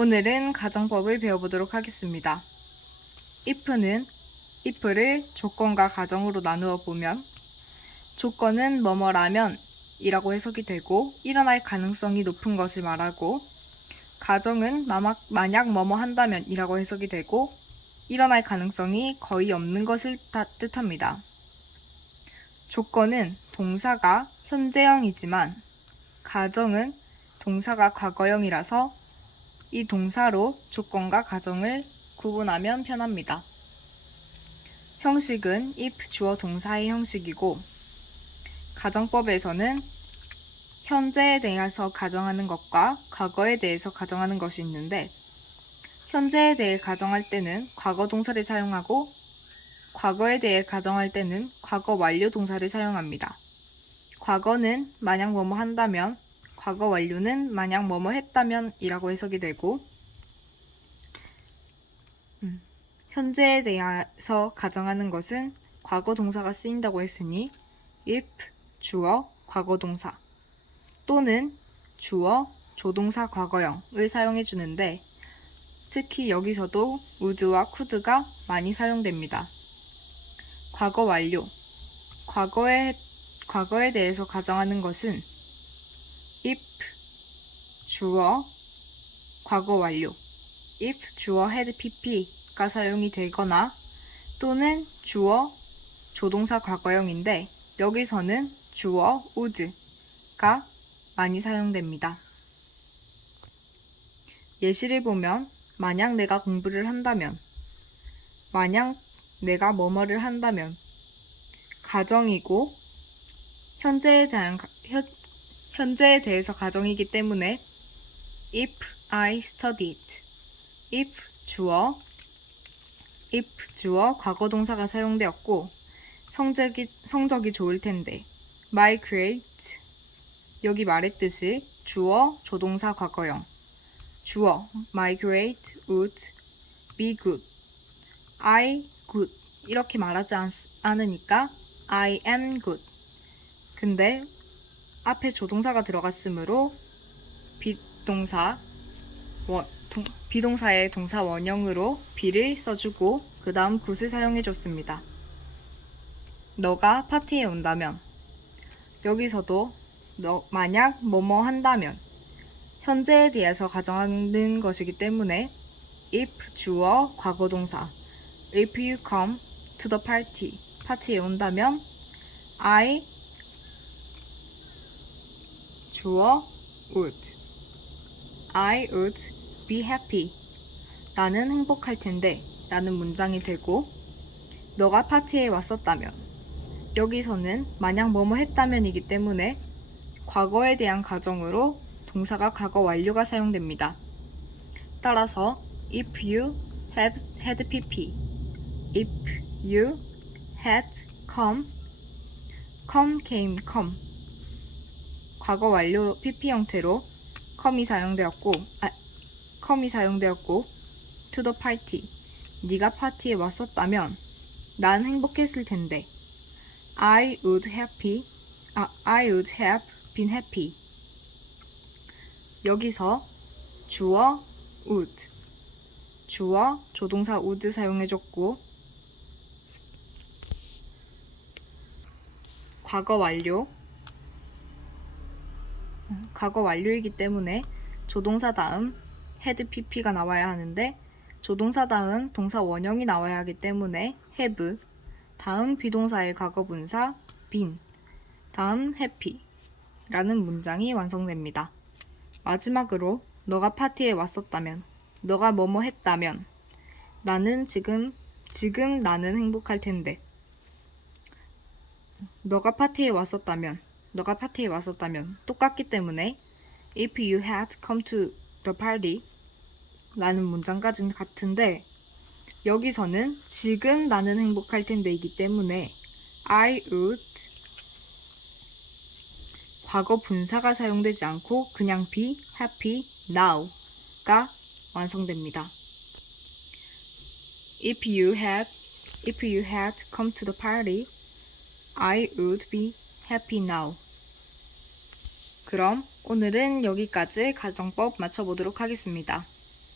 오늘은 가정법을 배워보도록 하겠습니다. if는 if를 조건과 가정으로 나누어 보면 조건은 뭐뭐라면 이라고 해석이 되고 일어날 가능성이 높은 것을 말하고 가정은 만약 뭐뭐 한다면 이라고 해석이 되고 일어날 가능성이 거의 없는 것을 다- 뜻합니다. 조건은 동사가 현재형이지만 가정은 동사가 과거형이라서 이 동사로 조건과 가정을 구분하면 편합니다. 형식은 if 주어 동사의 형식이고 가정법에서는 현재에 대해서 가정하는 것과 과거에 대해서 가정하는 것이 있는데 현재에 대해 가정할 때는 과거 동사를 사용하고 과거에 대해 가정할 때는 과거 완료 동사를 사용합니다. 과거는 만약 뭐뭐 한다면 과거 완료는 만약 뭐뭐 했다면 이라고 해석이 되고 음, 현재에 대해서 가정하는 것은 과거 동사가 쓰인다고 했으니 if 주어 과거 동사 또는 주어 조동사 과거형을 사용해 주는데 특히 여기서도 would와 could가 많이 사용됩니다. 과거 완료 과거에 과거에 대해서 가정하는 것은 if 주어 과거 완료 if 주어 had pp가 사용이 되거나 또는 주어 조동사 과거형인데 여기서는 주어 would가 많이 사용됩니다. 예시를 보면 만약 내가 공부를 한다면 만약 내가 뭐뭐를 한다면 가정이고 현재에 대한 가- 현, 현재에 대해서 가정이기 때문에 if I studied if 주어 if 주어 과거 동사가 사용되었고 성적이 성적이 좋을 텐데 my grade 여기 말했듯이 주어 조동사 과거형. 주어 my grade would be good. I good. 이렇게 말하지 않, 않으니까 I am good. 근데 앞에 조동사가 들어갔으므로 비동사 원, 동, 비동사의 동사 원형으로 be를 써주고 그 다음 good을 사용해 줬습니다. 너가 파티에 온다면 여기서도 너 만약 뭐뭐 한다면 현재에 대해서 가정하는 것이기 때문에 if 주어 과거 동사 if you come to the party 파티에 온다면 I 주어 would. I would be happy. 나는 행복할 텐데 라는 문장이 되고 너가 파티에 왔었다면. 여기서는 만약 뭐뭐 했다면이기 때문에 과거에 대한 가정으로 동사가 과거 완료가 사용됩니다. 따라서 if you have had pp. If you had come come came come 과거 완료 pp 형태로 come이 사용되었고 아, come이 사용되었고 the party 네가 파티에 왔었다면 난 행복했을 텐데 I would happy 아, I would have been happy 여기서 주어 would 주어 조동사 would 사용해줬고 과거 완료 음, 과거 완료이기 때문에 조동사 다음 had pp가 나와야 하는데 조동사 다음 동사 원형이 나와야 하기 때문에 have 다음 비동사의 과거 분사 been 다음 happy 라는 문장이 완성됩니다. 마지막으로 너가 파티에 왔었다면 너가 뭐뭐 했다면 나는 지금 지금 나는 행복할 텐데 너가 파티에 왔었다면 너가 파티에 왔었다면 똑같기 때문에 if you had come to the party 라는 문장까지는 같은데 여기서는 지금 나는 행복할 텐데이기 때문에 I would 과거 분사가 사용되지 않고 그냥 be happy now가 완성됩니다. If you had if you had come to the party, I would be happy now. 그럼 오늘은 여기까지 가정법 맞춰보도록 하겠습니다.